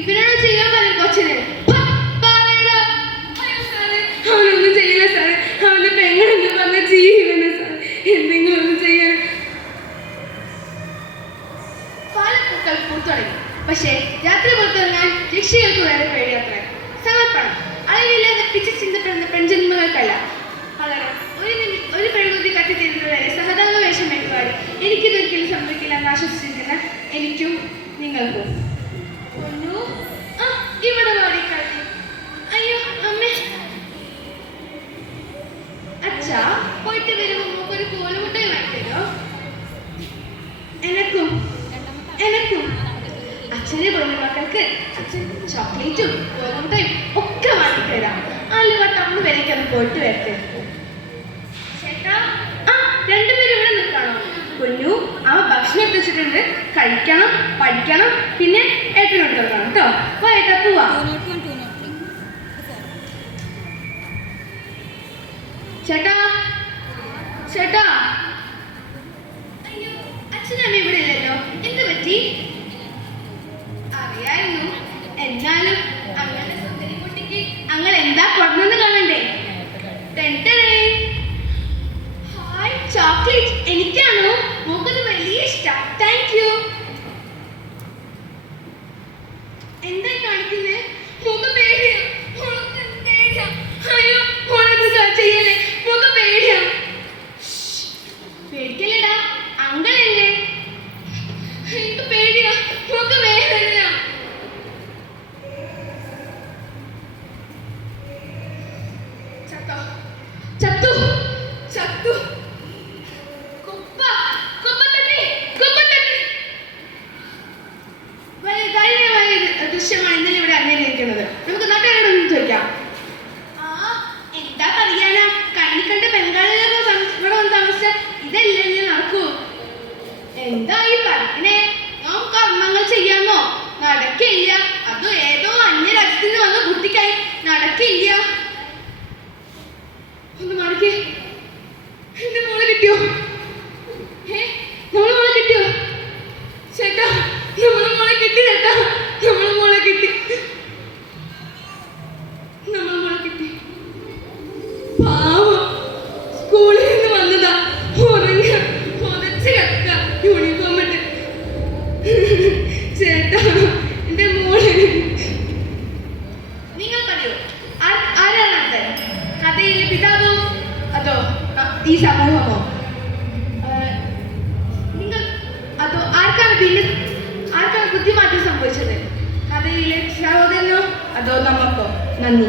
ഇവനോട് ചെയ്യാൻ പറയും കൊച്ചിന്. അവനൊന്നും ചെയ്യില്ല സാറേ. അവന്റെ പെങ്ങളെന്ന് പറഞ്ഞ ജീവന സാർ. എന്തെങ്കിലും ഒന്നും ചെയ്യാൻ. പാലപ്പൂക്കൾ പൂത്തുടങ്ങി. പക്ഷേ രാത്രി പുറത്തിറങ്ങാൻ രക്ഷികൾക്ക് വളരെ പേടിയാത്ര. സമർപ്പണം അളവില്ലാതെ പിച്ച് ചിന്തപ്പെടുന്ന പെൺജന്മങ്ങൾക്കല്ല, പകരം ഒരു പെൺകുട്ടി കത്തിത്തീരുന്നവരെ സഹതാപ വേഷം ഏറ്റുപാടി എനിക്കിതൊരിക്കലും സംഭവിക്കില്ല എന്ന് ആശ്വസിച്ചിരിക്കുന്ന എനിക്കും നിങ്ങൾക്കും. ഇവിടെ പാടിക്കാട്ടി. അയ്യോ അമ്മേ. അച്ഛാ പോയിട്ട് വരുമ്പോ ഒരു കോലുമുട്ടായി വാങ്ങിത്തരോ? എനക്കും എനക്കും. അച്ഛനെ പോലെ മക്കൾക്ക് അച്ഛൻ ചോക്ലേറ്റും കോലുമുട്ടായും ഒക്കെ വാങ്ങിത്തരാം. ആലുവട്ടമ്മ വരയ്ക്കൊന്ന് പോയിട്ട് വരട്ടെ. ചേട്ടാ, രണ്ടുപേരും ഇവിടെ നിൽക്കാണോ? പൊന്നു, അവ ഭക്ഷണം എത്തിച്ചിട്ടുണ്ട്. കഴിക്കണം, പഠിക്കണം, പിന്നെ ഏട്ടനോട് തുറക്കണം കേട്ടോ. അപ്പൊ ഏട്ടാ പോവാ. ചേട്ടാ ചേട്ടാ. അയ്യോ, അച്ഛനമ്മ ഇവിടെ ഇല്ലല്ലോ. എന്ത് പറ്റി? അറിയായിരുന്നു. എന്നാലും അങ്ങനെ സുന്ദരി കുട്ടിക്ക് അങ്ങനെ എന്താ കൊണ്ടെന്ന് കാണണ്ടേ? Hi, chocolate എനിക്കാണോ? മോക്കത് വലിയ ഇഷ്ടം. Thank you. എന്തായി കാണിക്കുന്നേ? മോക്ക് പേടിയാ. അയ്യോ, ചെയ്യല്ലേ. മോക്ക് പേടിയാ. പേടിക്കല്ലേടാ, അങ്കിളല്ലേ. എനിക്ക് പേടിയാ. മോക്ക് വേദന. ചത്തോ ചത്തു ചത്തു. ദൃശ്യമാണ് ഇന്നലെ ഇവിടെ അന്വേഷിക്കുന്നത്. നമുക്ക് നാട്ടുകാരോടൊന്നും ചോദിക്കാം. എന്താ പറയാനാ, കണ്ണി കണ്ട് ബംഗാളികൾ ഇവിടെ വന്ന് താമസിച്ച ഇതല്ലേ നടക്കൂ. എന്താ ഈ പറഞ്ഞേ? നാം കർമ്മങ്ങൾ ചെയ്യാന്നോ? നടക്കില്ല. അതോ ഏതോ അന്യരാജ്യത്തിൽ നിന്ന് വന്ന കുട്ടിക്കായി നടക്കില്ല. ഒന്ന് മാറിക്കേ. എന്റെ മോളെ കിട്ടിയോ? നമ്മളെ മോളെ കിട്ടിയോ? ചേട്ടാ, നമ്മളെ മോളെ കിട്ടി. ചേട്ടാ, നമ്മളെ മോളെ കിട്ടി. നമ്മളെ മോളെ കിട്ടി. പാവം, സ്കൂളിൽ നിന്ന് വന്നതാ. ഉറങ്ങ പൊതച്ച് കിടക്ക, യൂണിഫോം ഇട്ട്. ചേട്ടാ, എന്റെ മോളെ. നിങ്ങൾ പറയൂ, ആരാണ് അത്? കഥയിലെ പിതാവോ അതോ ഈ സമൂഹമോ? നിങ്ങൾ അതോ ആർക്കാണ് ബുദ്ധിമാറ്റം സംഭവിച്ചത്? കഥയിലെ സഹോദരനോ അതോ നമുക്കോ? നന്ദി.